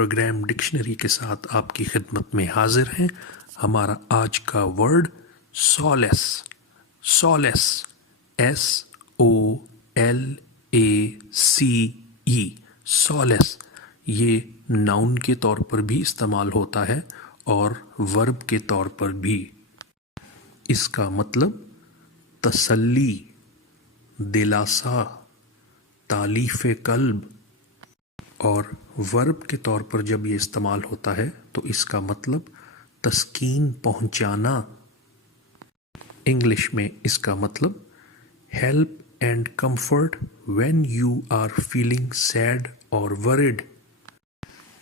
Programme dictionary کے ساتھ آپ کی خدمت میں حاضر ہیں۔ ہمارا آج کا word solace, solace SOLACE، solace. یہ ناؤن کے طور پر بھی استعمال ہوتا ہے اور ورب کے طور پر بھی۔ اس کا مطلب تسلی، دلاسا، تالیف قلب، اور ورب کے طور پر جب یہ استعمال ہوتا ہے تو اس کا مطلب تسکین پہنچانا۔ انگلش میں اس کا مطلب help and comfort when you are feeling sad or worried,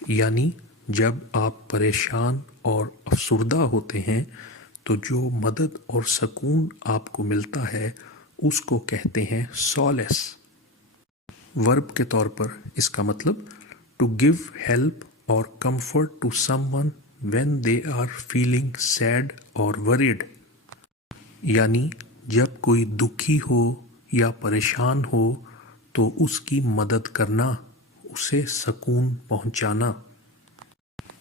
یعنی جب آپ پریشان اور افسردہ ہوتے ہیں تو جو مدد اور سکون آپ کو ملتا ہے اس کو کہتے ہیں سولیس۔ ورب کے طور پر اس کا مطلب to give help or comfort to someone when they are feeling sad or worried, یعنی جب کوئی دکھی ہو یا پریشان ہو تو اس کی مدد کرنا، اسے سکون پہنچانا۔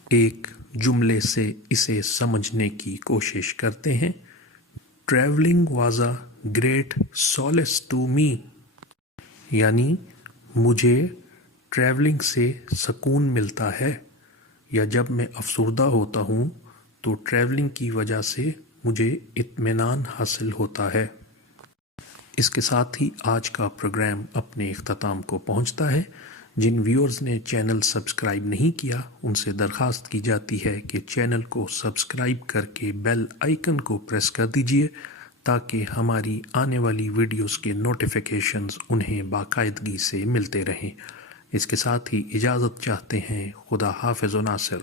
ایک جملے سے اسے سمجھنے کی کوشش کرتے ہیں۔ Travelling was a great solace to me, یعنی مجھے ٹریولنگ سے سکون ملتا ہے، یا جب میں افسردہ ہوتا ہوں تو ٹریولنگ کی وجہ سے مجھے اطمینان حاصل ہوتا ہے۔ اس کے ساتھ ہی آج کا پروگرام اپنے اختتام کو پہنچتا ہے۔ جن ویورز نے چینل سبسکرائب نہیں کیا ان سے درخواست کی جاتی ہے کہ چینل کو سبسکرائب کر کے بیل آئیکن کو پریس کر دیجئے تاکہ ہماری آنے والی ویڈیوز کے نوٹیفیکیشنز انہیں باقاعدگی سے ملتے رہیں۔ اس کے ساتھ ہی اجازت چاہتے ہیں۔ خدا حافظ و ناصر۔